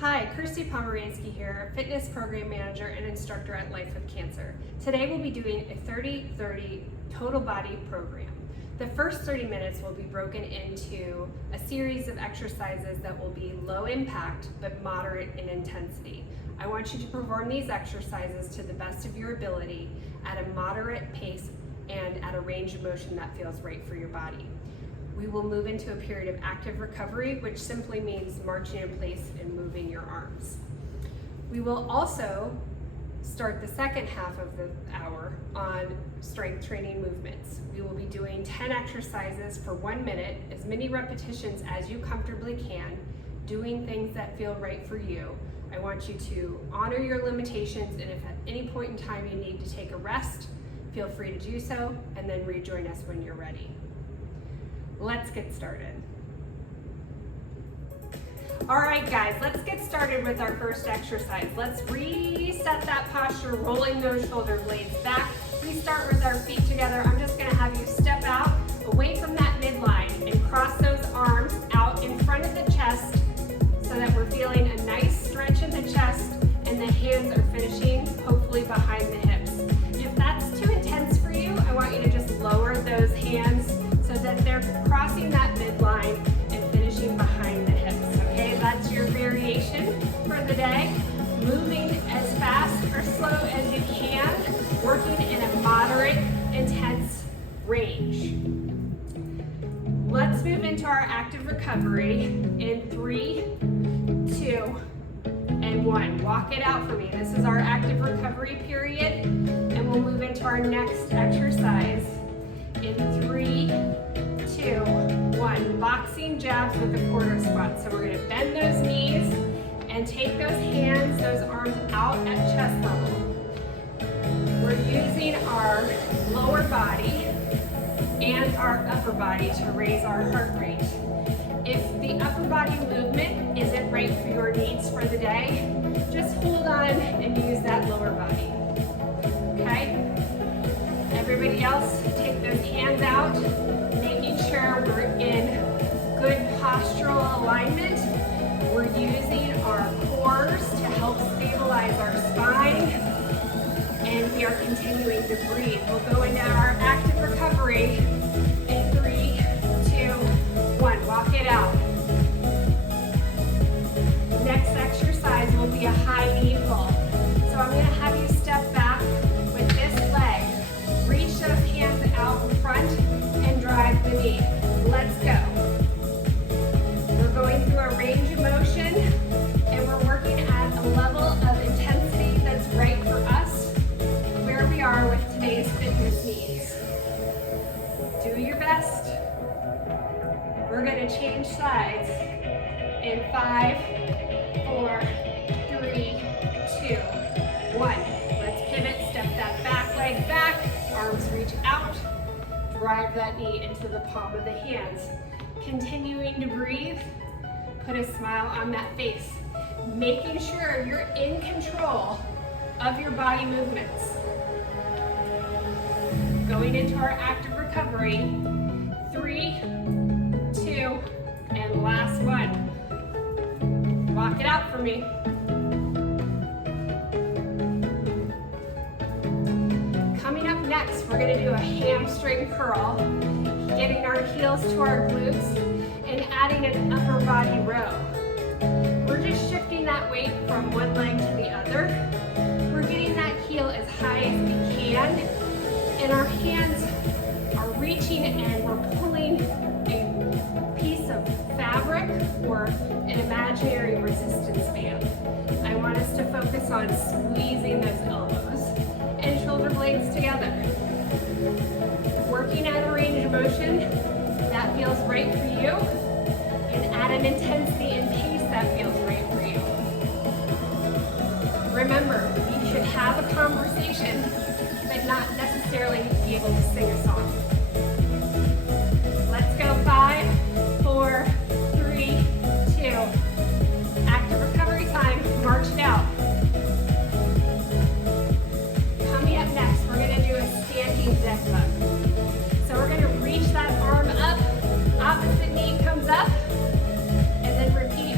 Hi, Kirsty Pomeranski here, Fitness Program Manager and Instructor at Life with Cancer. Today we'll be doing a 30-30 total body program. The first 30 minutes will be broken into a series of exercises that will be low impact but moderate in intensity. I want you to perform these exercises to the best of your ability at a moderate pace and at a range of motion that feels right for your body. We will move into a period of active recovery, which simply means marching in place and moving your arms. We will also start the second half of the hour on strength training movements. We will be doing 10 exercises for 1 minute, as many repetitions as you comfortably can, doing things that feel right for you. I want you to honor your limitations, and if at any point in time you need to take a rest, feel free to do so, and then rejoin us when you're ready. Let's get started. All right, guys, let's get started with our first exercise. Let's reset that posture, rolling those shoulder blades back. We start with our feet together. I'm just gonna have you step out away from that midline and cross those arms out in front of the chest so that we're feeling a nice stretch in the chest and the hands are finishing hopefully behind the hips. If that's too intense for you, I want you to just lower those hands so that they're crossing that midline and finishing behind the hips, okay? That's your variation for the day. Moving as fast or slow as you can, working in a moderate, intense range. Let's move into our active recovery in 3, 2, and 1. Walk it out for me. This is our active recovery period, and we'll move into our next exercise in 3, 2, 1. Boxing jabs with the quarter squat. So we're gonna bend those knees and take those hands, those arms out at chest level. We're using our lower body and our upper body to raise our heart rate. If the upper body movement isn't right for your needs for the day, just hold on and use that lower body, okay? Everybody else, take those hands out, making sure we're in good postural alignment. We're using our cores to help stabilize our spine, and we are continuing to breathe. We'll go into our active recovery in 3, 2, 1. Walk it out. Next exercise will be a high knee pull. So I'm going to have you step back with this leg. Reach those hands out in front and drive the knee. Let's go. We're going through a range of motion and we're working at a level of intensity that's right for us, where we are with today's fitness needs. Do your best. We're going to change sides in 5, 4, 3, 2, 1. Let's pivot, step that back leg back, arms reach out, drive that knee into the palm of the hands. Continuing to breathe, put a smile on that face, making sure you're in control of your body movements. Going into our active recovery, 3, 2, and last one. Walk it out for me. Coming up next, we're gonna do a hamstring curl, getting our heels to our glutes and adding an upper body row. We're just shifting that weight from one leg to the other. We're getting that heel as high as we can, and our hands are reaching and we're pulling a piece of fabric or an imaginary resistance band. I want us to focus on squeezing those elbows and shoulder blades together. Working at a range of motion that feels right for you, and at an intensity and pace that feels right for you. Remember, we should have a conversation, but not necessarily be able to sing a song. Let's go. 5, 4, 3, 2. Active recovery time. March it out. Coming up next, we're going to do a standing deck bug. So we're going to reach that arm up, opposite knee comes up, and then repeat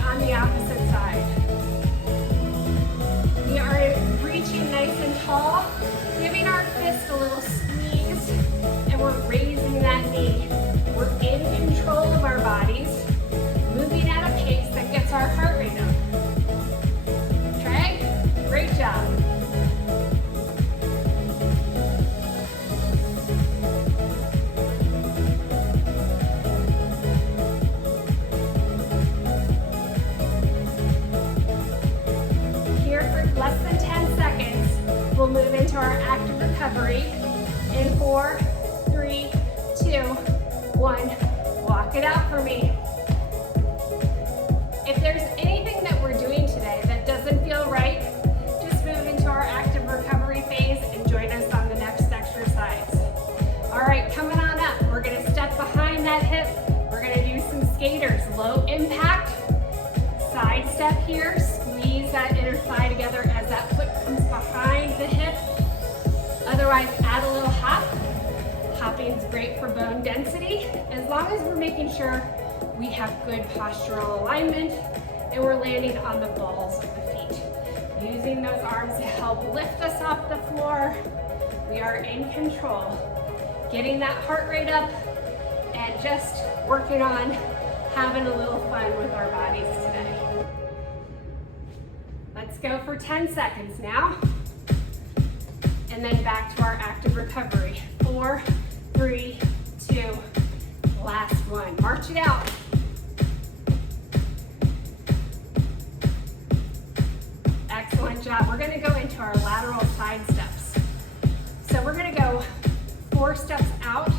4, 3, 2, 1. Walk it out for me. If there's anything that we're doing today that doesn't feel right, just move into our active recovery phase and join us on the next exercise. All right, coming on up, we're gonna step behind that hip. We're gonna do some skaters, low impact, side step here, squeeze that inner thigh together as that foot comes behind the hip. Otherwise, add a little hop. Hopping is great for bone density, as long as we're making sure we have good postural alignment and we're landing on the balls of the feet. Using those arms to help lift us off the floor. We are in control. Getting that heart rate up and just working on having a little fun with our bodies today. Let's go for 10 seconds now. And then back to our active recovery. 4, 3, 2, last one. March it out. Excellent job. We're gonna go into our lateral side steps. So we're gonna go 4 steps out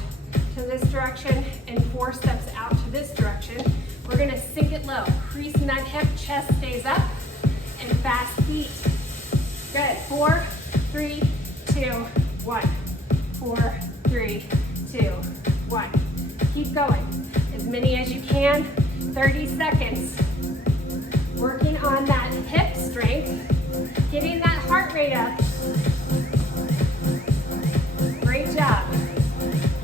to this direction and 4 steps out to this direction. We're gonna sink it low, creasing that hip, chest stays up, and fast feet. Good. 4, 3, 2, 1. 4, 3, 2, 1. Keep going. As many as you can. 30 seconds. Working on that hip strength. Getting that heart rate up. Great job.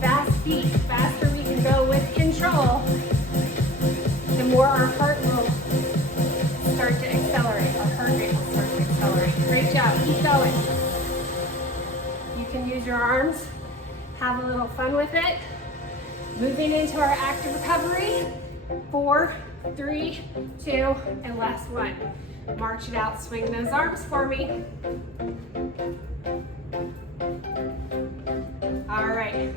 Fast feet. Faster we can go with control, the more our heart will start to accelerate. Our heart rate will start to accelerate. Great job. Keep going. You can use your arms. Have a little fun with it. Moving into our active recovery. 4, 3, 2, and last one. March it out. Swing those arms for me. All right.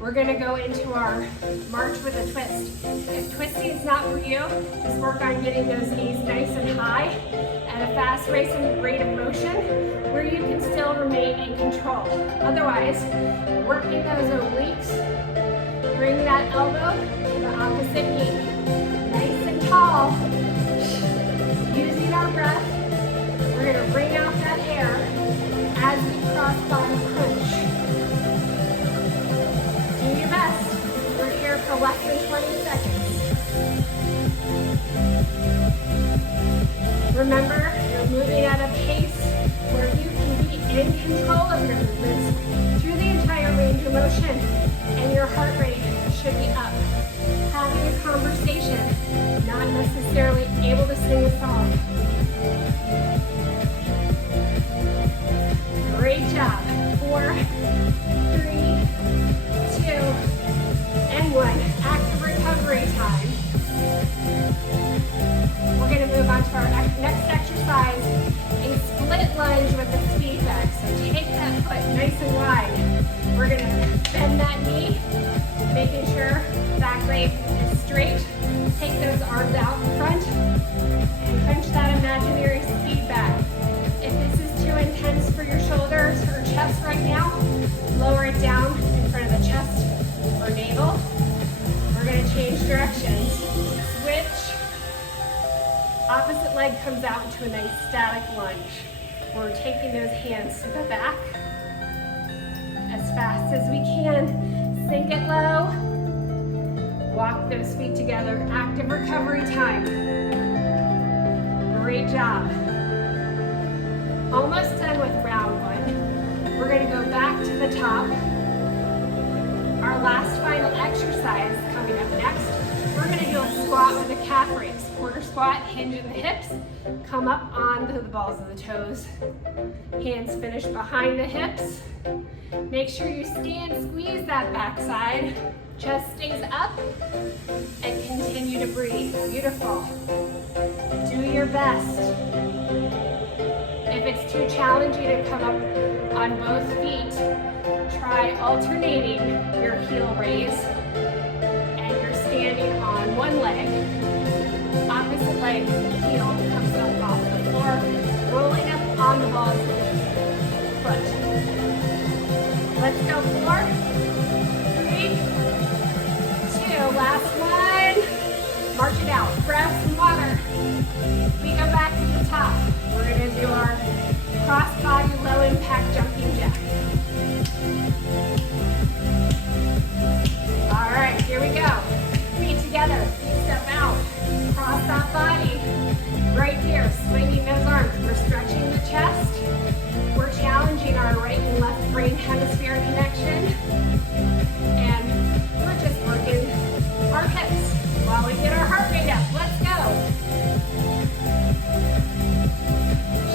We're gonna go into our march with a twist. If twisting is not for you, just work on getting those knees nice and high at a fast rate of motion where you can still remain in control. Otherwise, working those obliques, bring that elbow to the opposite knee. Nice and tall. Using our breath, we're gonna bring out that air as we cross bottom crunch. Do your best. We're here for less than 20 seconds. Remember, you're moving at a pace where you can be in control of your movements through the entire range of motion, and your heart rate should be up. Having a conversation, not necessarily able to sing a song. Great job. 4, 3, 2, and 1. Active recovery time. We're going to move on to our next exercise, a split lunge with a speed bag. So take that foot nice and wide. We're going to bend that knee, making sure back leg is straight. Take those arms out in front and crunch that imaginary speed bag. If this is too intense for your shoulders or chest right now, lower it down in front of the chest or navel. We're going to change directions. Switch. Opposite leg comes out into a nice static lunge. We're taking those hands to the back as fast as we can. Sink it low. Walk those feet together. Active recovery time. Great job. Almost done with round one. We're going to go back to the top. Our last final exercise coming up next. We're going to do a squat with a calf raise. Quarter squat, hinge in the hips, come up onto the balls of the toes. Hands finish behind the hips. Make sure you stand, squeeze that backside. Chest stays up and continue to breathe. Beautiful. Do your best. If it's too challenging to come up on both feet, try alternating your heel raise and you're standing on one leg. Opposite leg, heel comes up off the floor, rolling up on the balls of the foot. Let's go 4, swinging those arms. We're stretching the chest. We're challenging our right and left brain hemisphere connection. And we're just working our hips while we get our heart rate up. Let's go.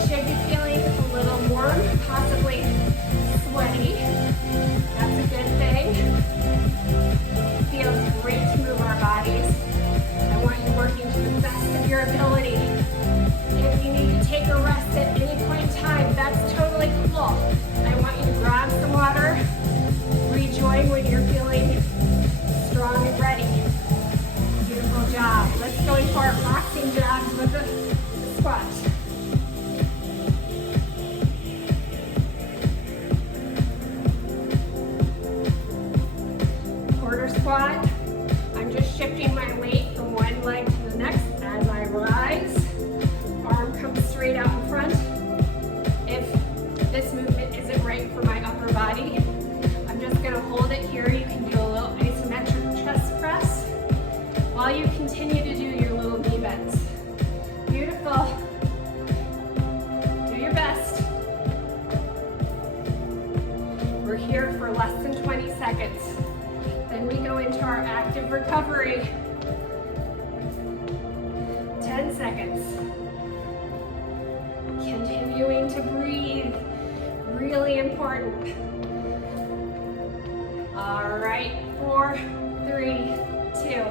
Should be feeling a little warm, possibly sweaty. That's a good thing. It feels great to move our bodies. I want you working to the best of your ability. If you need to take a rest at any point in time, that's totally cool. I want you to grab some water, rejoin when you're feeling strong and ready. Beautiful job. Let's go into our boxing jabs with the squat. Quarter squat. I'm just shifting my weight from one leg to the next as I rise. Arm comes straight out in front. If this movement isn't right for my upper body, I'm just going to hold it here. You can do a little isometric chest press while you continue to do your little knee bends. Beautiful. Do your best. We're here for less than 20 seconds. Then we go into our active recovery. 10 seconds. Continuing to breathe. Really important. All right, 4, 3, 2,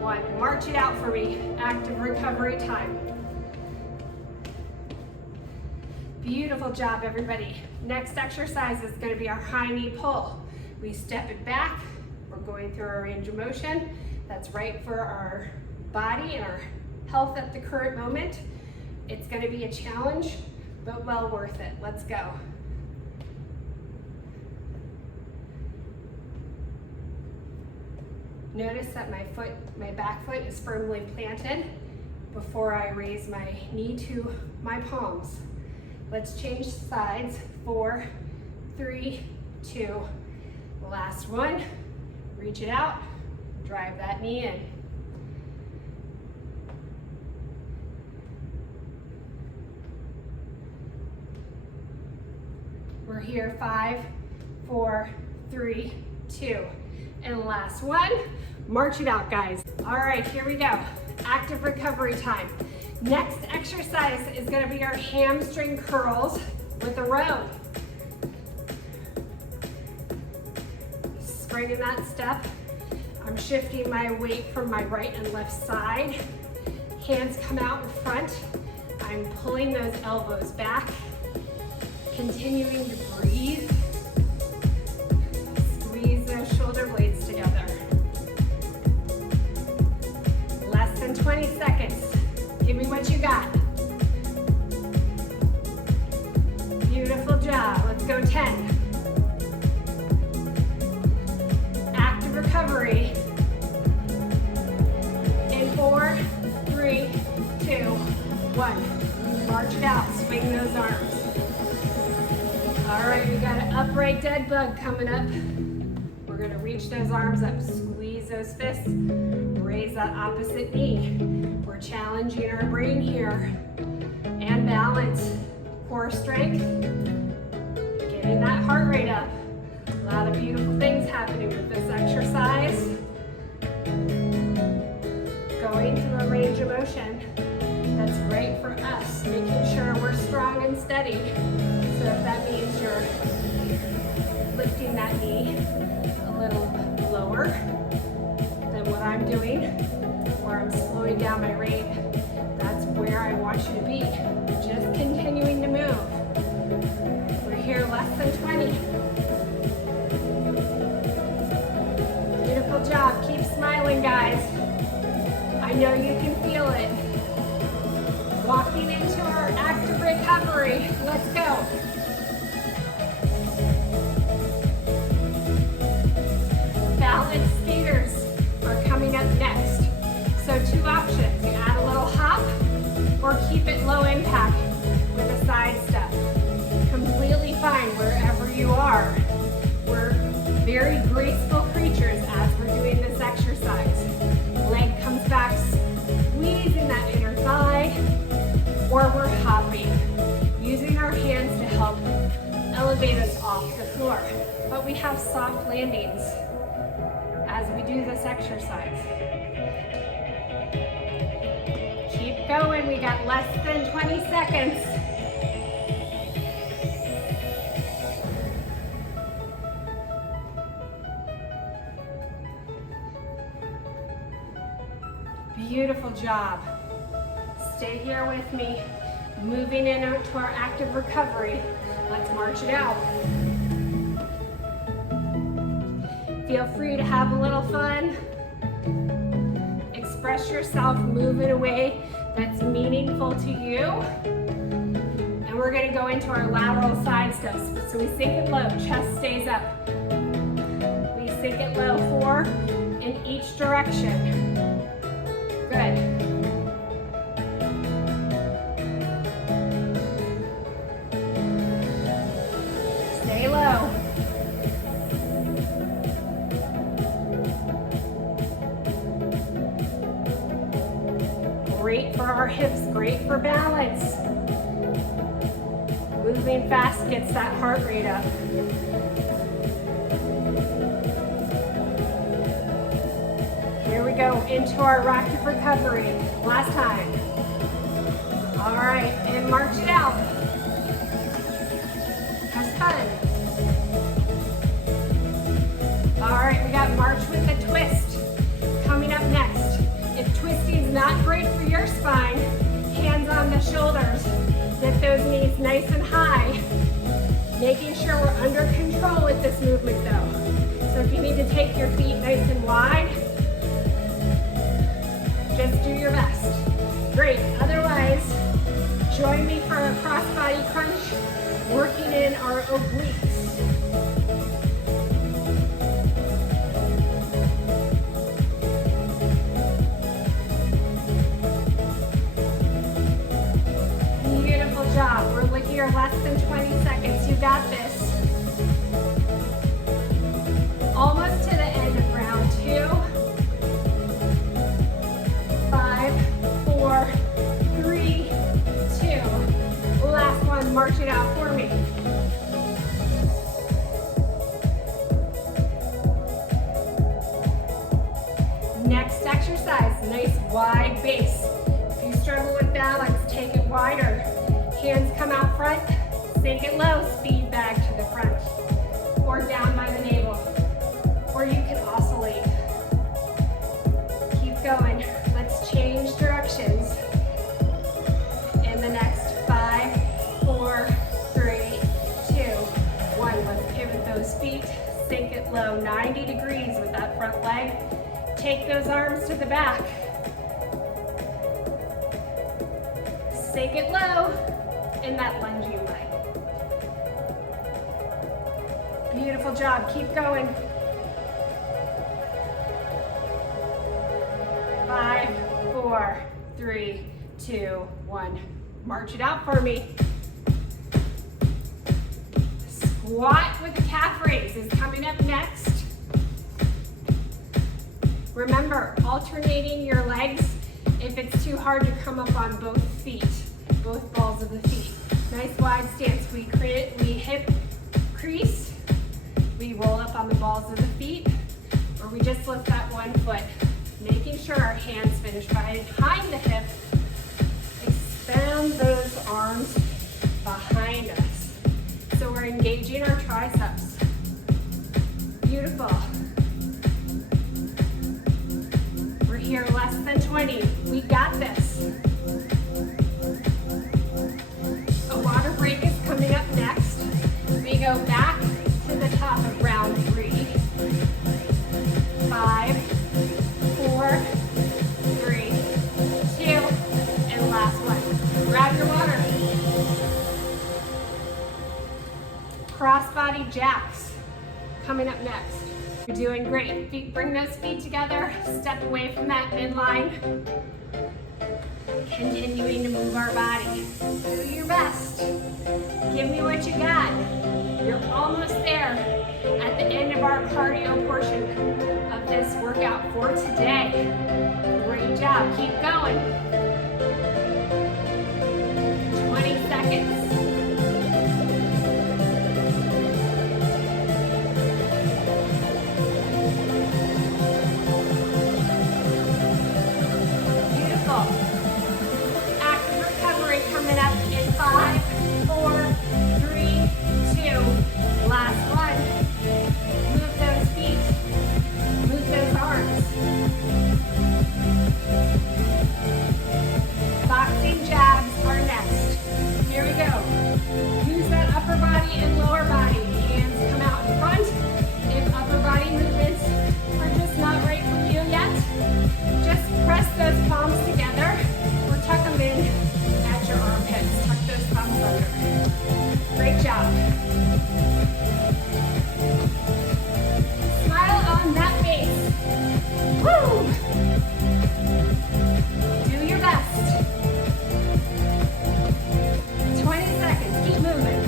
1. March it out for me. Active recovery time. Beautiful job, everybody. Next exercise is going to be our high knee pull. We step it back. We're going through our range of motion. That's right for our body and our health at the current moment. It's going to be a challenge, but well worth it. Let's go. Notice that my back foot is firmly planted before I raise my knee to my palms. Let's change sides. 4, 3, 2. Last one. Reach it out. Drive that knee in. We're here. 5, 4, 3, 2. And last one. March it out, guys. All right, here we go. Active recovery time. Next exercise is going to be our hamstring curls with a row. Spring in that step. I'm shifting my weight from my right and left side. Hands come out in front. I'm pulling those elbows back. Continuing to breathe. Squeeze those shoulder blades together. Less than 20 seconds. Give me what you got. Beautiful job. Let's go 10. Active recovery. In 4, 3, 2, 1. March it out. Swing those arms. All right, we got an upright dead bug coming up. We're going to reach those arms up. Squeeze those fists. Raise that opposite knee. We're challenging our brain here. And balance. Core strength. Getting that heart rate up. A lot of beautiful things happening with this exercise. Going through a range of motion. That's great for us. Making sure we're strong and steady. So if that means you're lifting that knee a little lower than what I'm doing, or I'm slowing down my rate, that's where I want you to be. Just continuing to move. We're here less than 20. Beautiful job. Keep smiling, guys. I know you can feel it. Walking into our active recovery. Let's go. Balance skaters are coming up next. So 2 options. You add a little hop or keep it low impact with a side step. Completely fine wherever you are. We're very graceful creatures as we're doing this exercise. Leg comes back, squeezing that inner thigh. or we're hopping, using our hands to help elevate us off the floor. But we have soft landings as we do this exercise. Keep going, we got less than 20 seconds. Beautiful job. Stay here with me. Moving into our active recovery. Let's march it out. Feel free to have a little fun. Express yourself, move in a way that's meaningful to you. And we're gonna go into our lateral side steps. So we sink it low, chest stays up. We sink it low, 4 in each direction. Good. Stay low. Great for our hips, great for balance. Moving fast gets that heart rate up. Here we go into our active recovery. Last time. All right, and march it out. Have fun. All right, we got march with a twist coming up next. If twisting is not great for your spine, hands on the shoulders. Lift those knees nice and high. Making sure we're under control with this movement though. So if you need to take your feet nice and wide, just do your best. Great, otherwise, join me for a cross-body crunch, working in our obliques. Beautiful job. We're here less than 20 seconds. You got this. Almost to the end of round 2. 5, 4, 3, 2. Last one, march it out for me. Next exercise, nice wide base. If you struggle with balance, take it wider. Hands come out front, sink it low, speed back to the front. Or down by the navel. Or you can oscillate. Keep going. Let's change directions. In the next 5, 4, 3, 2, 1. Let's pivot those feet. Sink it low, 90 degrees with that front leg. Take those arms to the back. Sink it low in that lunging leg. Beautiful job. Keep going. 5, 4, 3, 2, 1. March it out for me. Squat with the calf raise is coming up next. Remember, alternating your legs if it's too hard to come up on both feet, both balls of the feet. Nice wide stance. We hip crease, we roll up on the balls of the feet, or we just lift that one foot, making sure our hands finish behind the hip. Expand those arms behind us. So we're engaging our triceps. Beautiful. We're here less than 20. We got this. A water break is coming up next. We go back to the top of round 3. 5, 4, 3, 2, and last one. Grab your water. Crossbody jacks coming up next. You're doing great. Bring those feet together. Step away from that midline. Continuing to move our body. Do your best. Give me what you got. You're almost there at the end of our cardio portion of this workout for today. Great job. Keep going. Just press those palms together or tuck them in at your armpits. Tuck those palms under. Great job. Smile on that face. Woo! Do your best. 20 seconds. Keep moving.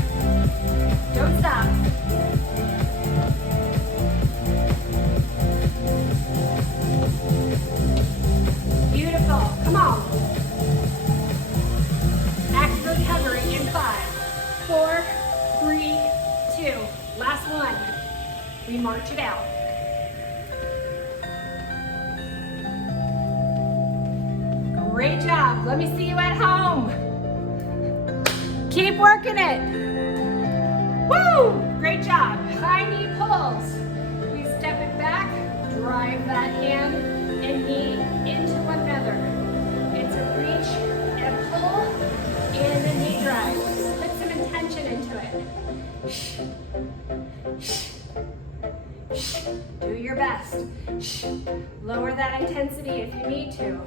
Don't stop. Beautiful. Come on. Active recovery in 5, 4, 3, 2. Last one. We march it out. Great job. Let me see you at home. Keep working it. Woo! Great job. High knee pulls. We step it back, drive that hand and knee into one another. It's a reach and pull and a knee drive. Put some intention into it. Do your best. Lower that intensity if you need to.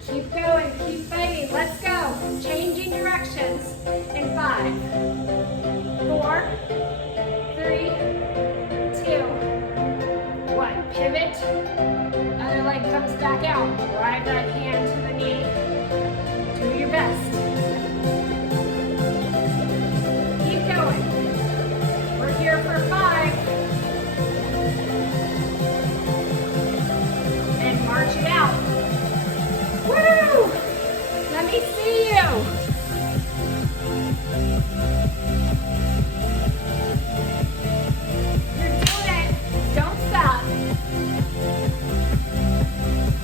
Keep going, keep fighting. Let's go. Changing directions in 5, 4, 3, 2, 1. Pivot. Other leg comes back out. Drive that hand to the knee. Do your best. Keep going. We're here for 5. And march it out. Woo! Let me see you. You're doing it. Don't stop.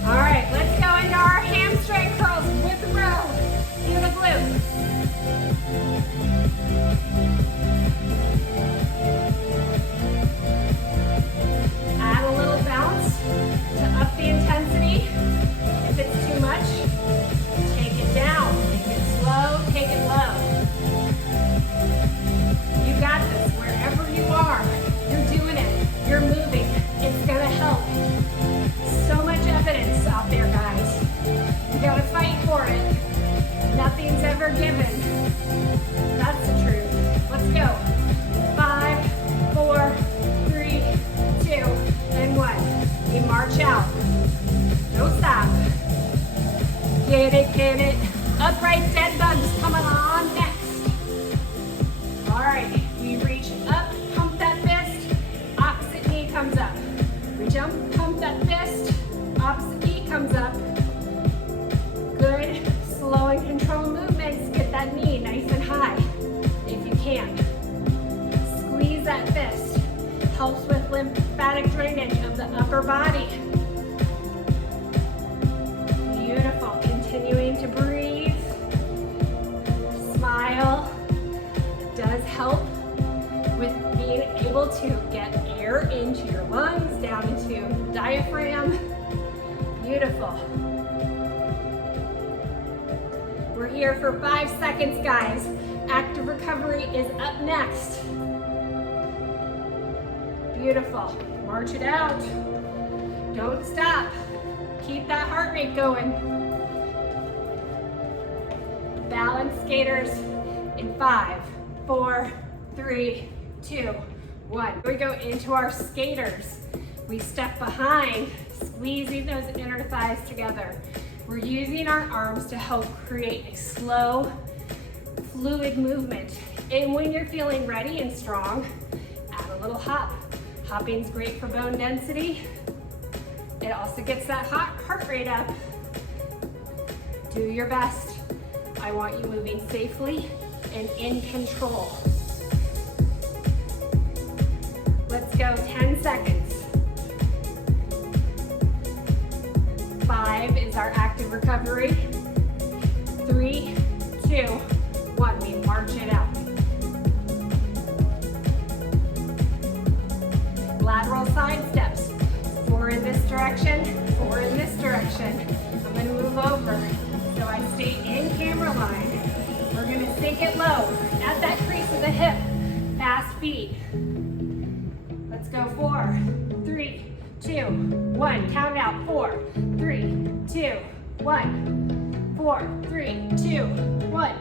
All right, let's go into our hamstring curls with the row. Feel the glute. Add a little bounce to up the intensity. If it's too much, take it down. Take it slow, take it low. You got this wherever you are. You're doing it. You're moving. It's going to help. So much evidence out there, guys. You got to fight for it. Nothing's ever given. That's the truth. Let's go. 5, 4, 3, 2, and 1. We march out. Don't stop. Get it, get it. Upright dead bugs coming on next. All right, we reach up, pump that fist, opposite knee comes up. We jump, pump that fist, opposite knee comes up. Good, slow and controlled movements. Get that knee nice and high, if you can. Squeeze that fist. Helps with lymphatic drainage of the upper body. Beautiful. Continuing to breathe. Smile. It does help with being able to get air into your lungs, down into the diaphragm. Beautiful. We're here for 5 seconds, guys. Active recovery is up next. Beautiful. March it out. Don't stop. Keep that heart rate going. Balance skaters in 5, 4, 3, 2, 1. We go into our skaters. We step behind, squeezing those inner thighs together. We're using our arms to help create a slow, fluid movement. And when you're feeling ready and strong, add a little hop. Hopping's great for bone density. It also gets that heart rate up. Do your best. I want you moving safely and in control. Let's go 10 seconds. 5 is our active recovery. 3, 2, 1. We march it out. Lateral side steps. 4 in this direction, 4 in this direction. I'm going to move over so I stay in camera line. We're going to sink it low at that crease of the hip. Fast feet. Let's go 4, 3, 2, 1. Count it out. 4, 3, 2, 1. 4, 3, 2, 1.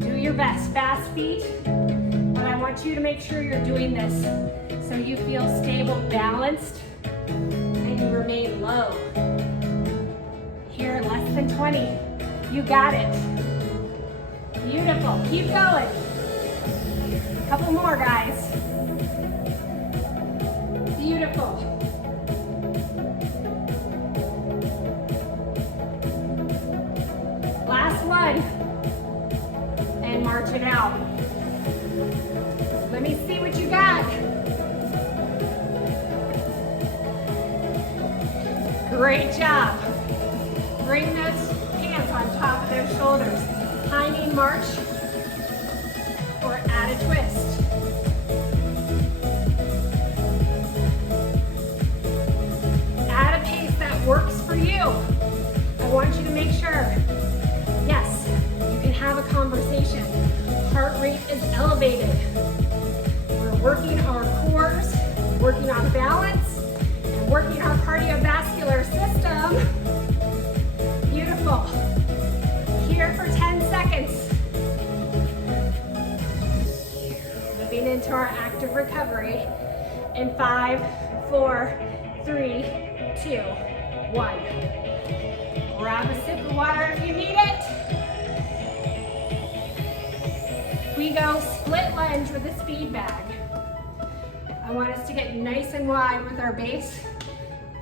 Do your best. Fast feet. But I want you to make sure you're doing this so you feel stable, balanced, and you remain low. Here, less than 20. You got it. Beautiful. Keep going. A couple more, guys. Beautiful. Last one. And march it out. Let me see what you got. Great job. Bring those hands on top of those shoulders. High knee march or add a twist. Add a pace that works for you. I want you to make sure, yes, you can have a conversation. Heart rate is elevated. We're working our cores, working on balance, and working our cardiovascular system. Beautiful. Here for 10 seconds. Moving into our active recovery in 5, 4, 3, 2, 1. Grab a sip of water if you need it. We go split lunge with a speed bag. I want us to get nice and wide with our base.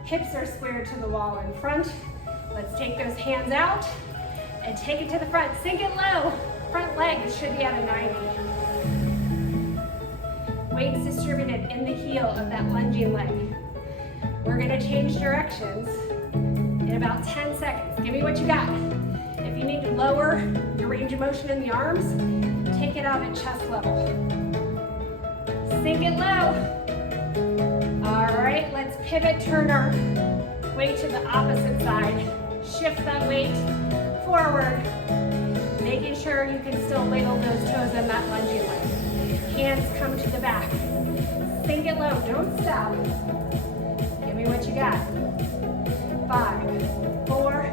Hips are squared to the wall in front. Let's take those hands out and take it to the front. Sink it low. Front leg should be at a 90. Weights distributed in the heel of that lunging leg. We're gonna change directions in about 10 seconds. Give me what you got. If you need to lower your range of motion in the arms, take it out at chest level. Sink it low. All right, let's pivot, turn our weight to the opposite side. Shift that weight forward, making sure you can still wiggle those toes in that lunging leg. Hands come to the back. Sink it low, don't stop. Give me what you got. 5, 4,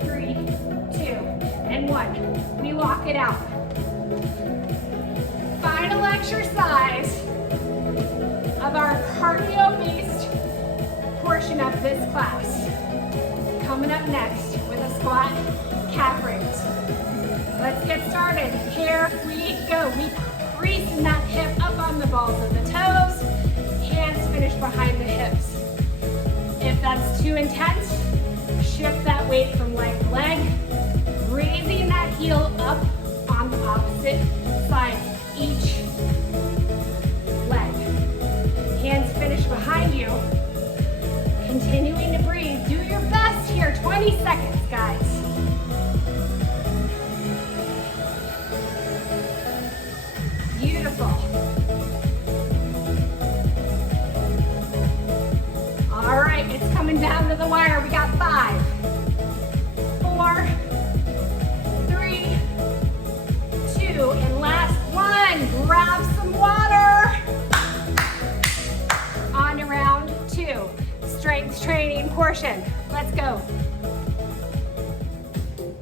3, 2, and 1. We walk it out. Final exercise of our cardio-based portion of this class. Coming up next with a squat calf raise. Let's get started. Here we go. We crease in that hip up on the balls of the toes. Hands finish behind the hips. If that's too intense, shift that weight from leg to leg, raising that heel up on the opposite side each leg. Hands finish behind you. Continuing to breathe. Do your best here. 20 seconds, guys. Beautiful. All right, it's coming down to the wire. We got 5, 4, 3, 2, and last one. Grab some water. On to round 2. Strength training portion. Let's go.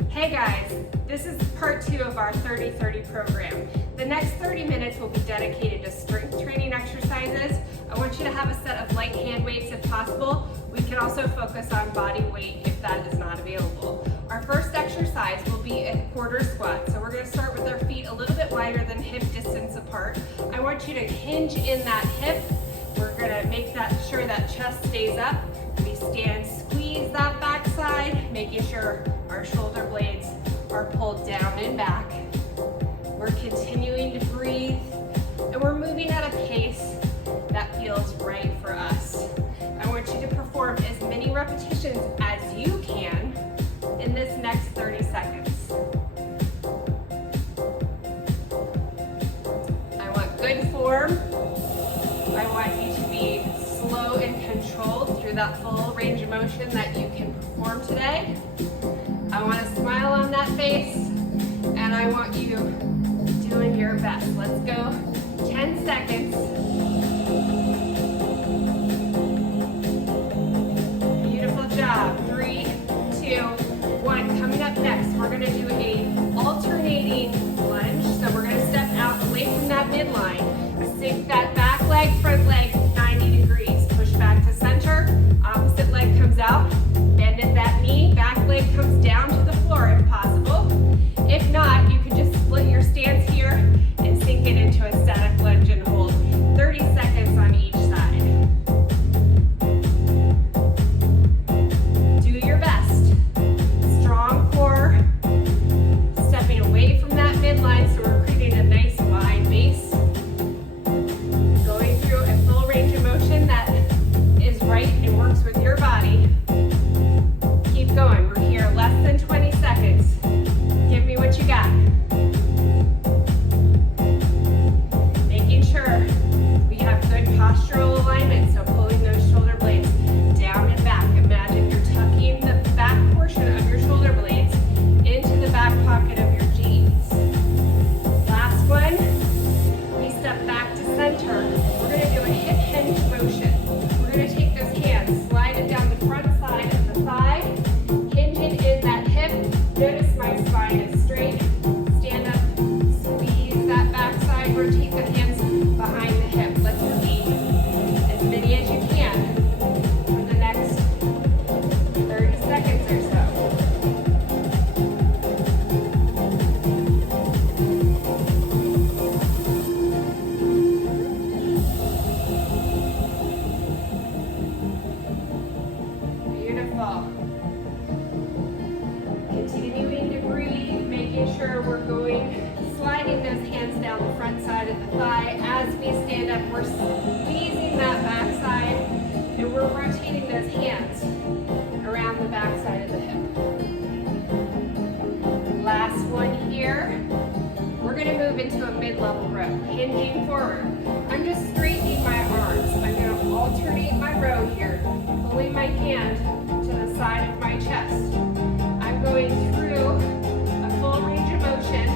Hey guys, this is part 2 of our 30-30 program. The next 30 minutes will be dedicated to strength training exercises. I want you to have a set of light hand weights if possible. We can also focus on body weight if that is not available. Our first exercise will be a quarter squat. So we're going to start with our feet a little bit wider than hip distance apart. I want you to hinge in that hip. We're going to make sure that chest stays up. We stand, squeeze that back side, making sure our shoulder blades are pulled down and back. We're continuing to breathe, and we're moving at a pace that feels right for us. I want you to perform as many repetitions as you can in this next 30 seconds. I want good form. I want you to be slow and controlled through that full range of motion that you can perform today. I want a smile on that face, and I want you doing your best. Let's go 10 seconds. my spine is straight. Stand up, squeeze that backside, rotate the hands behind the hip. Let's repeat as many as you can for the next 30 seconds or so. Beautiful. Continuing to breathe, making sure we're sliding those hands down the front side of the thigh. As we stand up, we're squeezing that back side and we're rotating those hands around the back side of the hip. Last one here. We're going to move into a mid-level row, hinging forward. I'm just straightening my arms. I'm going to alternate my row here, pulling my hand to the side of my chest. I'm going through a full range of motion,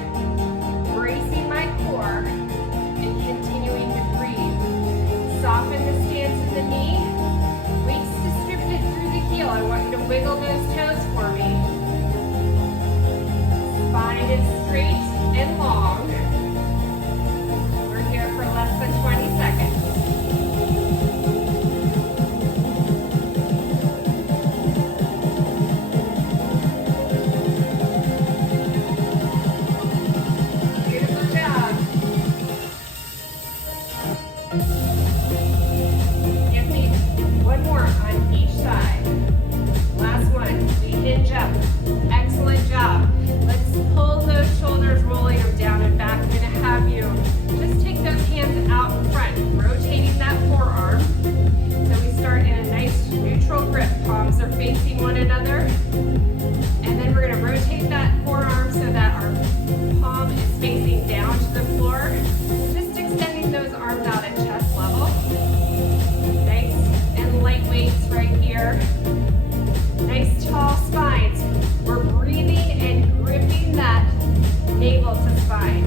bracing my core and continuing to breathe. Soften the stance in the knee. Weights distributed through the heel. I want you to wiggle those toes for me. Spine is straight and long. We're here for less than 20 seconds. Beautiful job. Give me one more on each side. Last one. We hinge up. Excellent job. Let's pull those shoulders, rolling them down and back. I'm going to have you just take those hands out in front, rotating that forearm. So we start in a nice neutral grip. Palms are facing one another. And then we're going to rotate that forearm so that our palm is facing down to the floor. Just extending those arms out at chest level. Nice and light weights right here. Nice tall spines. We're breathing and gripping that navel to spine.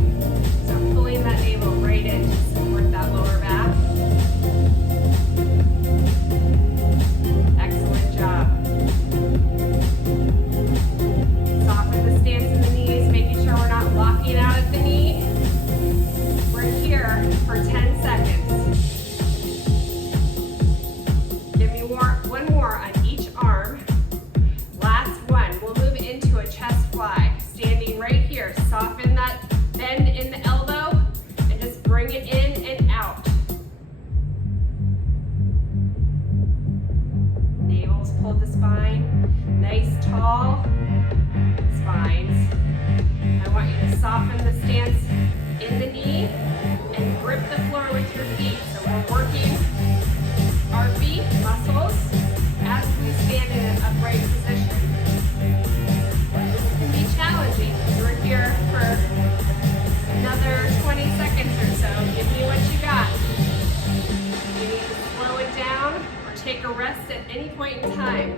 So pulling that navel right in to support that lower back. Excellent job. Soften the stance in the knees, making sure we're not locking out at the knee. We're here for 10 seconds. Give me one more on each arm. Last one. We'll move into a chest fly. Standing right here. Soften that bend in the elbow and just bring it in and out. Navel's pulled the spine. Nice tall spines. I want you to soften the stance in the knee and grip the floor with your feet. So we're working our feet muscles as we stand in an upright position. This can be challenging because we're here for another 20 seconds or so. Give me what you got. You need to slow it down or take a rest at any point in time.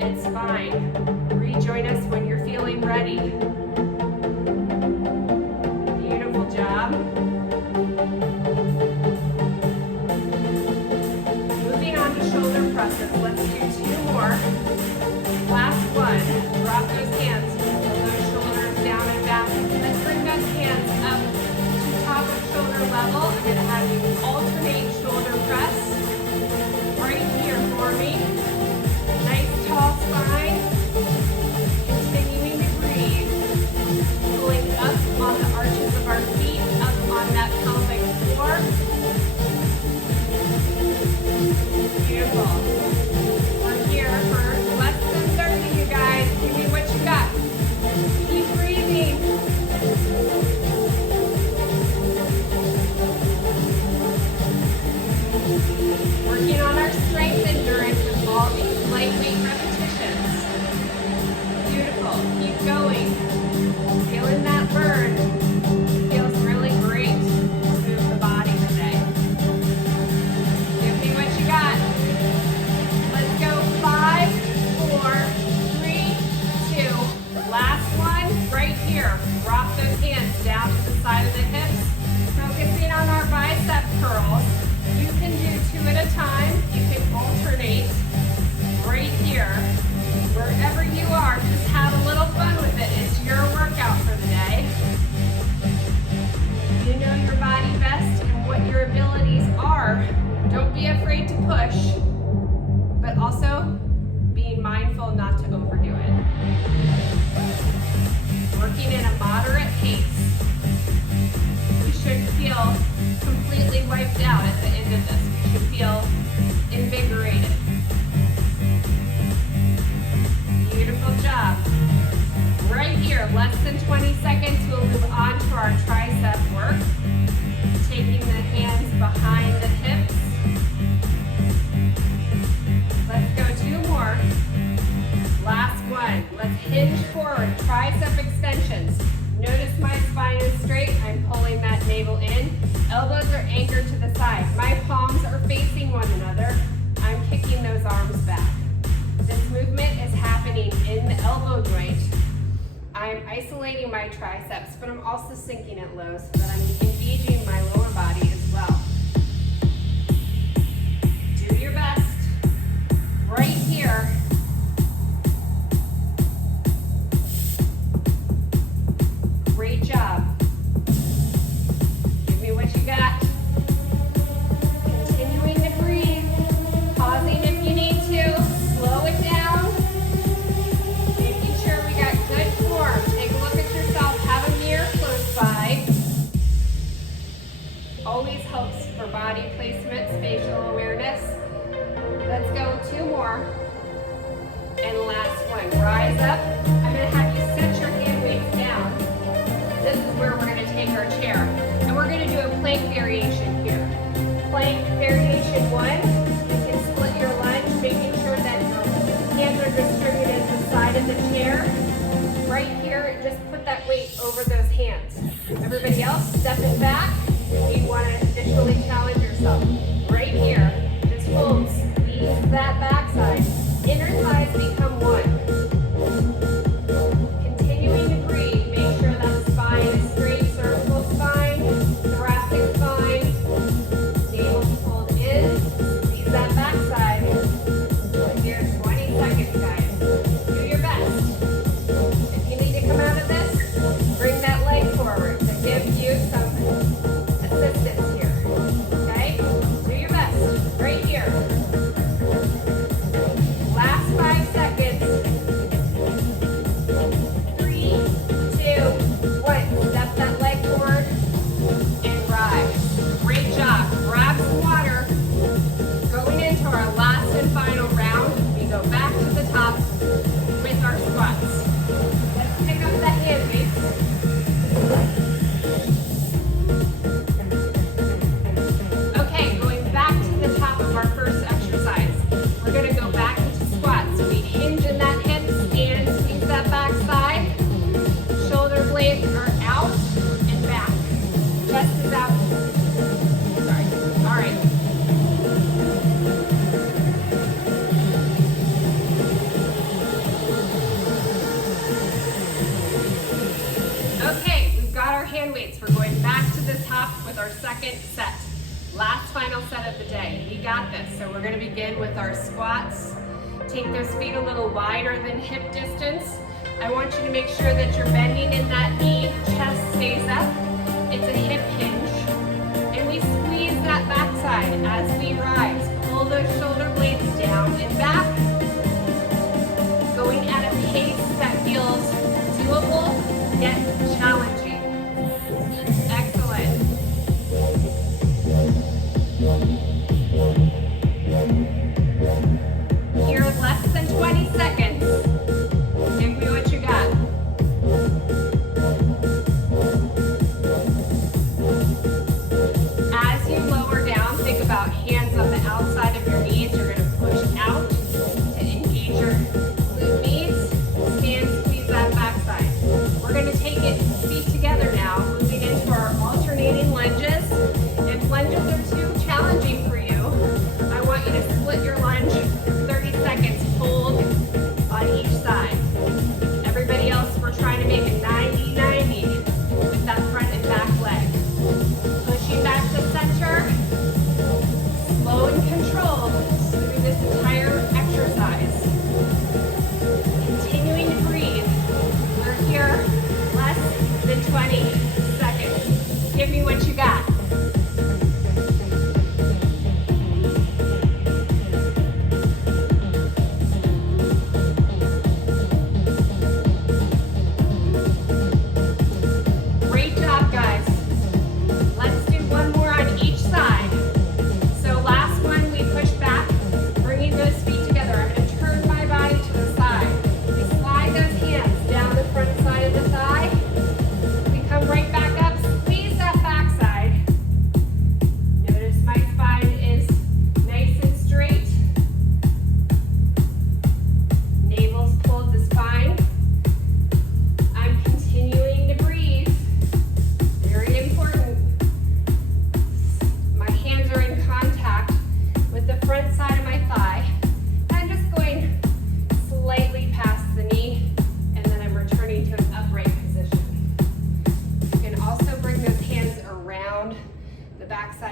It's fine. Rejoin us when you're feeling ready. Beautiful job. Moving on to shoulder presses. Let's do 2 more. Last one. Drop those hands. Pull those shoulders down and back. Let's bring those hands up to top of shoulder level. I'm going to have you alternate shoulder press right here for me. Nice tall spine. Continuing to breathe. Pulling up on the arches of our feet, up on that pelvic floor. Beautiful. We're here for less than 30, you guys. Give me what you got. Keep breathing. here, less than 20 seconds, we'll move on to our tricep work. Taking the hands behind the hips. Let's go 2 more. Last one. Let's hinge forward, tricep extensions. Notice my spine is straight. I'm pulling that navel in. Elbows are anchored to the side. My palms are facing one another. I'm kicking those arms back. This movement is happening in the elbow joint. I'm isolating my triceps, but I'm also sinking it low so that I'm engaging my lower body as well. Do your best. Right here. Great job. Give me what you got. Continuing to breathe. Pausing if you need to. Slow it down. Making sure we got good form. Take a look at yourself. Have a mirror close by. Always helps for body placement, spatial awareness. Let's go 2 more. And last one. Rise up. I'm going to have you set your hand weights down. This is where we're going to take our chair. And we're going to do a plank variation here. Plank variation 1. You can split your lunge, making sure that your hands are distributed to the side of the chair. Right here, just put that weight over those hands. Everybody else, step it back. You want to additionally challenge yourself. Right here, just hold, squeeze that backside. Inner thighs become one. Continuing to breathe, make sure that spine is straight, cervical spine, thoracic spine. Navel pulled in, squeeze that backside. Here's 20 seconds, guys. Do your best. If you need to come out of this, bring that leg forward to give you some assistance here. Okay? Do your best. Right here. Last 5 seconds. 3, 2, 1. Step that leg forward and rise. Great job. Grab some water. Going into our last and final round, we go back to the top with our squats. Let's pick up the hand weights. Okay, going back to the top of our first exercise. We're going to go back into squats. So we hinge in that hip, stand, squeeze that back side. Shoulder blades are out and back. Chest is out. Sorry. All right. Okay, we've got our hand weights. We're going back to the top with our second set. Last final set of the day. We got this. So we're going to begin with our squats. Take those feet a little wider than hip distance. I want you to make sure that you're bending in that knee, chest stays up. It's a hip hinge. And we squeeze that backside as we rise. Pull those shoulder blades down and back. Going at a pace that feels doable yet challenging. Excellent. Here, less than 20 seconds. Give me what you got. As you lower down, think about hands on the outside of your knees. You're going to push out to engage your glute meats. Stand, squeeze that backside. We're going to take it feet together now, moving into our alternating lunges. If lunges are too challenging for you, I want you to split your lunge 30 seconds, hold on each side. Everybody else, we're trying to make a 90-90 with that front and back leg. Pushing back to center, slow and controlled through this entire exercise. Continuing to breathe. We're here less than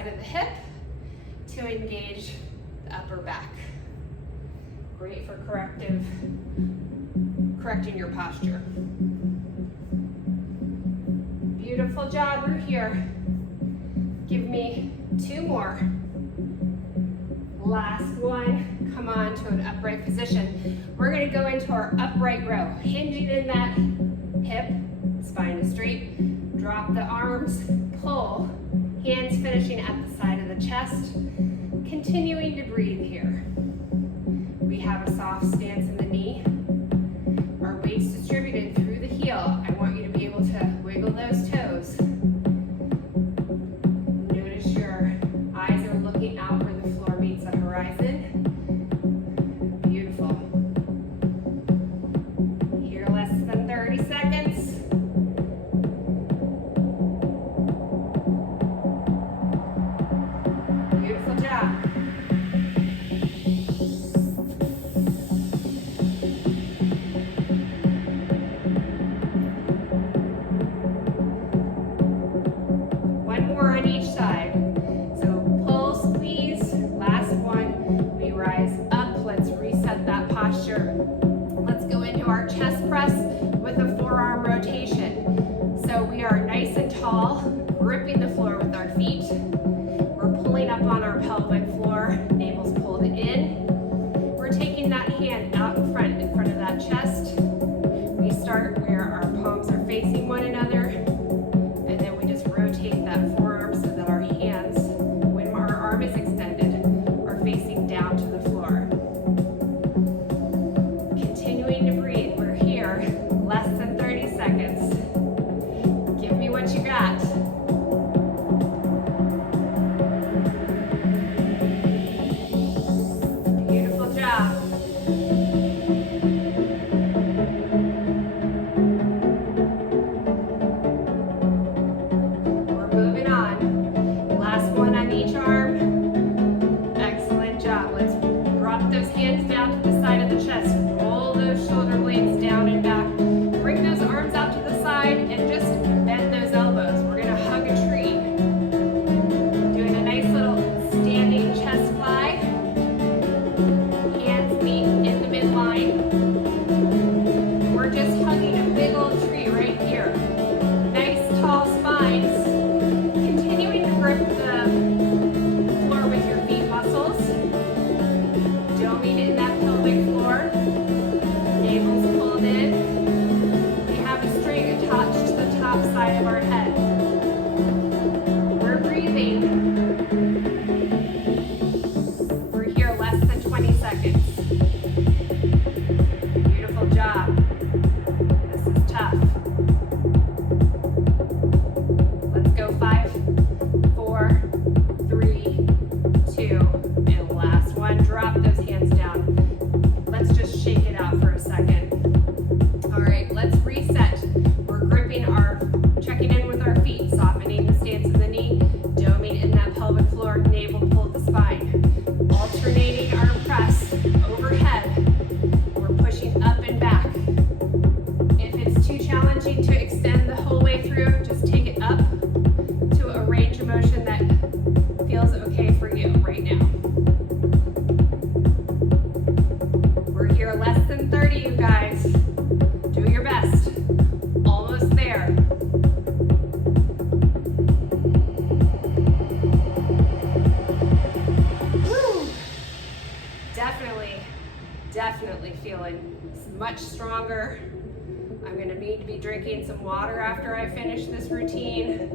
side of the hip to engage the upper back. Great for correcting your posture. Beautiful job, we're here. Give me 2 more. Last one, come on to an upright position. We're gonna go into our upright row, hinging in that hip, spine is straight. Drop the arms, pull, hands finishing at the side of the chest. Continuing to breathe here. We have a soft stance in the knee. Our weight's distributed through the heel. I want you to be able to wiggle those toes. Notice your eyes are looking out where the floor meets the horizon. Beautiful. Here, less than 30 seconds. Beautiful job. One more on each side. So pull, squeeze, last one. We rise up, let's reset that posture. Let's go into our chest press with a forearm rotation. So we are nice and tall, gripping the floor with our feet. We're pulling up on our pelvic floor, navel's pulled in. We're taking that hand out in front of that chest. We start where our palms are facing one another, and then we just rotate that forearm so that our hands, when our arm is extended, are facing down to the floor. Continuing to breathe, we're here, less than 30 seconds. Give me what you got. Beautiful job. We're moving on. Last one on each arm. Excellent job. Let's drop those hands down to the side of the chest. Roll those shoulder blades down and back. Bring those arms out to the side and just bend those elbows. We're gonna hug a tree. Doing a nice little standing chest fly. Hands meet in the midline. We're just hugging a big old tree right here. Nice tall spines. Continuing to grip the floor with your feet muscles. Doming in that pelvic floor. Navel's pulled in. We have a string attached to the top side of our head. We're breathing. We're here less than 20 seconds. Beautiful job. This is tough. Let's go 5, 4, 3, 2, and last one. Drop those hands down. Let's just shake it out for a second. All right, let's reset. We're gripping checking in with our feet, softening the stance of the knee, doming in that pelvic floor, navel pulled the spine. Alternating arm press overhead. We're pushing up and back. If it's too challenging to extend the whole way through, just take it up to a range of motion that feels okay for you right now. We're here less than 30, you guys. Do your best. Almost there. Woo! Definitely feeling much stronger. I'm gonna need to be drinking some water after I finish this routine,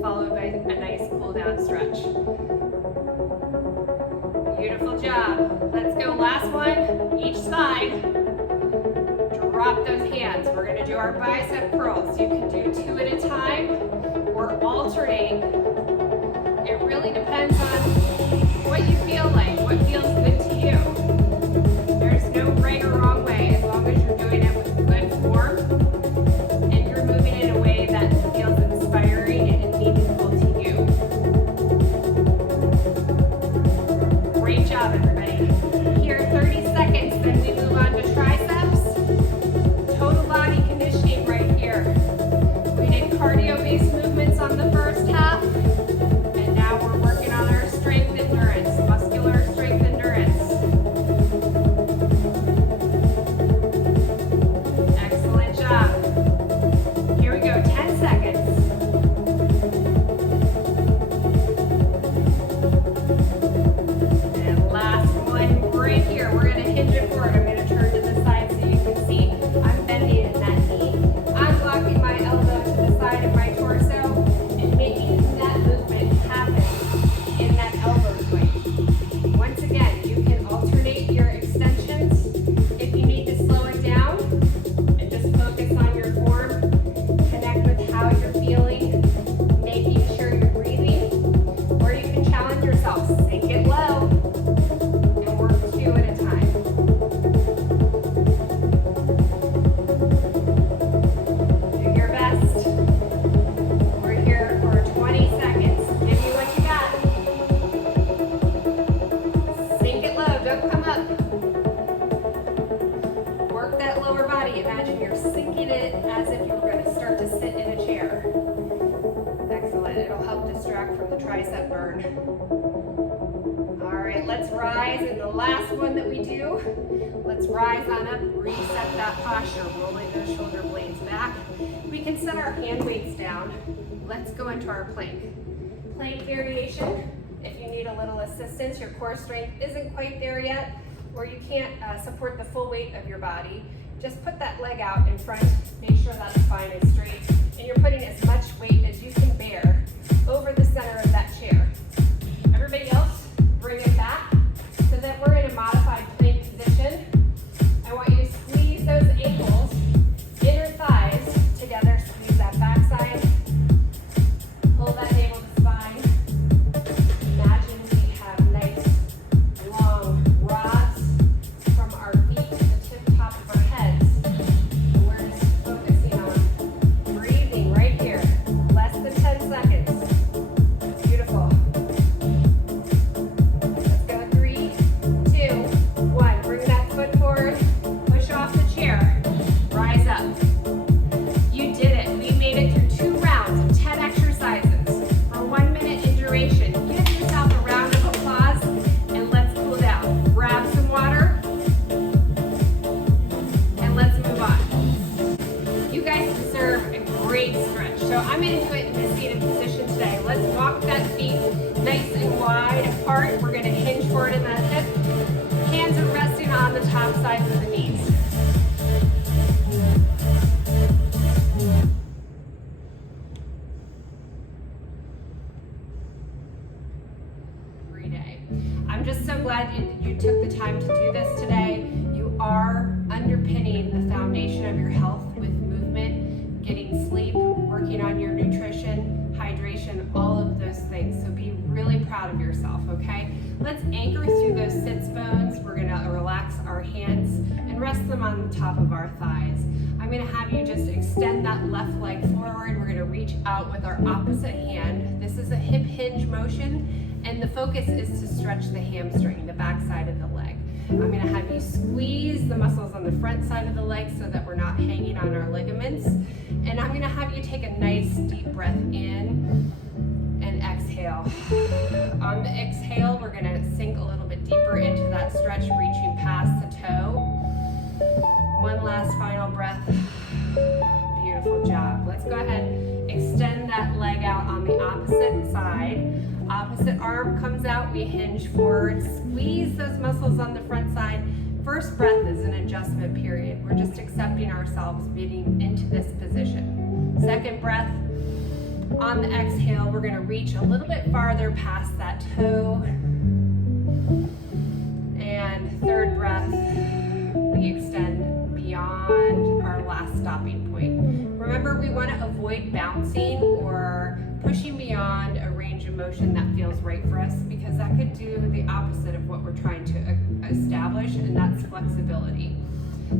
followed by a nice cool down stretch. Beautiful job. Let's go, last one, each side. Drop those hands. We're gonna do our bicep curls. You can do 2 at a time or alternate. It really depends on what you feel like, what feels good to you. There's no right or wrong way as long as you're doing it with good form and you're moving in a way that feels inspiring and meaningful to you. Great job, everybody. Here, 30 seconds, then we move on to triceps. Total body conditioning right here. We did cardio-based movements on the first half. Let's rise on up, reset that posture, rolling those shoulder blades back. We can set our hand weights down. Let's go into our plank. Plank variation. If you need a little assistance, your core strength isn't quite there yet, or you can't support the full weight of your body, just put that leg out in front, make sure that spine is straight, and you're putting as much weight as you can bear over the center of that chair. Everybody else, bring it back so that we're in a modified plank position. I want you to squeeze those ankles, inner thighs together, squeeze that backside, pull that navel to spine. Imagine we have nice long rods from our feet to the top of our heads. And we're just focusing on breathing right here. Less than 10 seconds. Beautiful. Let's go 3, 2, 1. Bring that foot forward. Push off the chair. Rise up. You did it. We made it through 2 rounds of 10 exercises for 1 minute in duration. Give yourself a round of applause and let's cool down. Grab some water and let's move on. You guys deserve a great stretch. So I'm going to do it in a seated position today. Let's walk that feet nice and wide apart. We're going to hinge forward in that hip. Hands are resting on the top sides of the knees. Every day. I'm just so glad you took the time to do this today. You are underpinning the foundation of your health with movement, getting sleep, working on your nutrition, hydration, all of those things. So be really proud of yourself, okay? Let's anchor through those sits bones. We're gonna relax our hands and rest them on the top of our thighs. I'm gonna have you just extend that left leg forward. We're gonna reach out with our opposite hand. This is a hip hinge motion, and the focus is to stretch the hamstring, the back side of the leg. I'm gonna have you squeeze the muscles on the front side of the leg so that we're not hanging on our ligaments. And I'm gonna have you take a nice deep breath in and exhale. On the exhale, we're gonna sink a little bit deeper into that stretch, reaching past the toe. One last final breath. Beautiful job. Let's go ahead, extend that leg out on the opposite side. Opposite arm comes out, we hinge forward, squeeze those muscles on the front side. First breath is an adjustment period. We're just accepting ourselves being into this position. Second breath, on the exhale, we're gonna reach a little bit farther past that toe. And third breath, we extend beyond our last stopping point. Remember, we wanna avoid bouncing or pushing beyond a range of motion that feels right for us, because that could do the opposite of what we're trying to establish, and that's flexibility.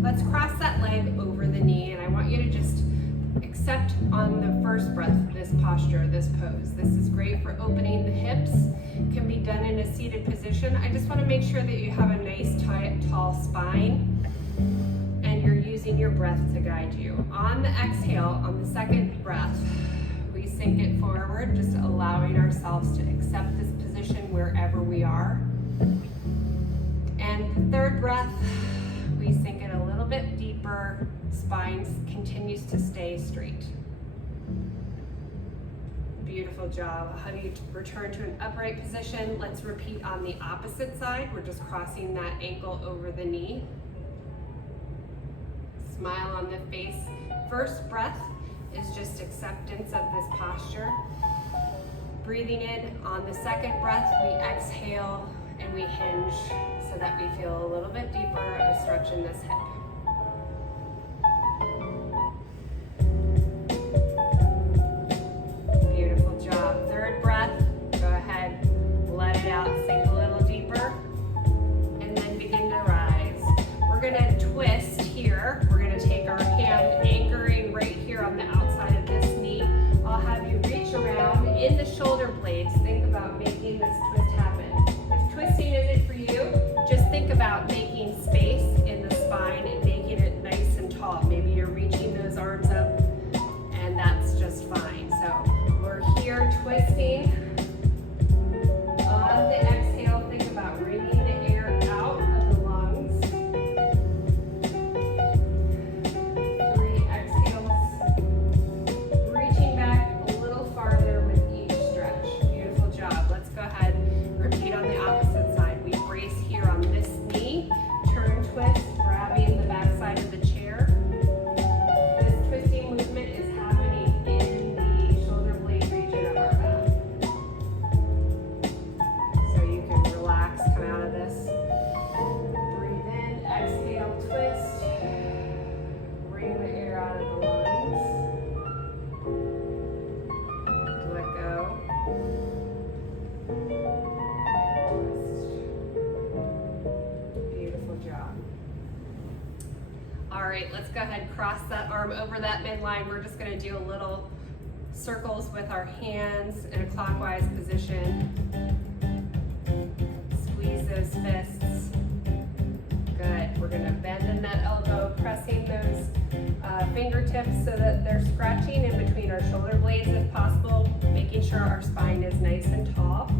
Let's cross that leg over the knee, and I want you to just accept on the first breath this posture, this pose. This is great for opening the hips. It can be done in a seated position. I just want to make sure that you have a nice, tall spine, and you're using your breath to guide you. On the exhale, on the second breath, we sink it forward, just allowing ourselves to accept this position wherever we are. And the third breath, we sink it a little bit deeper, spine continues to stay straight. Beautiful job. How do you return to an upright position? Let's repeat on the opposite side. We're just crossing that ankle over the knee. Smile on the face. First breath is just acceptance of this posture. Breathing in. On the second breath, we exhale and we hinge so that we feel a little bit deeper of a stretch in this hip. Beautiful job. Third breath, go ahead, let it out, sink a little deeper, and then begin to rise. We're gonna twist here. We're gonna take our hand anchoring right here on the outside of this knee. I'll have you reach around in the shoulder blades. Think about making this twist happen. If twisting isn't for you, just think about making space in the spine arm over that midline. We're just gonna do a little circles with our hands in a clockwise position. Squeeze those fists. Good. We're gonna bend in that elbow, pressing those fingertips so that they're scratching in between our shoulder blades if possible, making sure our spine is nice and tall.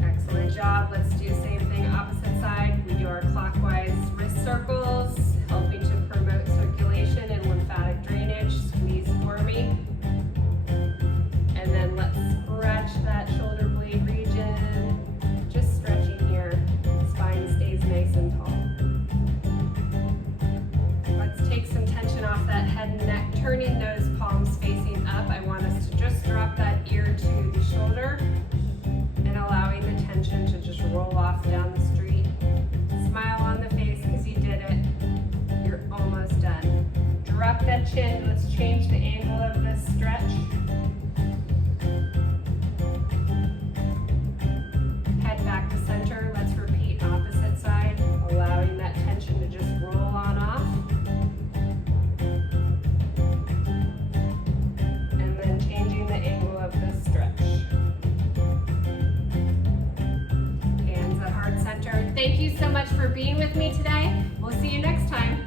Excellent job. Let's do the same thing opposite side. We do our clockwise wrist circles, helping to promote circulation and lymphatic drainage. Squeeze for me. And then let's scratch that shoulder blade region. Just stretching here. Spine stays nice and tall. Let's take some tension off that head and neck, turning those palms facing up. I want us to just drop that ear to the shoulder and allowing the tension to just roll off down the street. Smile on the face because you did it. You're almost done. Drop that chin. Let's change the angle of this stretch. Head back to center. Let's repeat opposite side, allowing that tension to just roll on off. And then changing the angle of this stretch. Hands at heart center. Thank you so much for being with me today. We'll see you next time.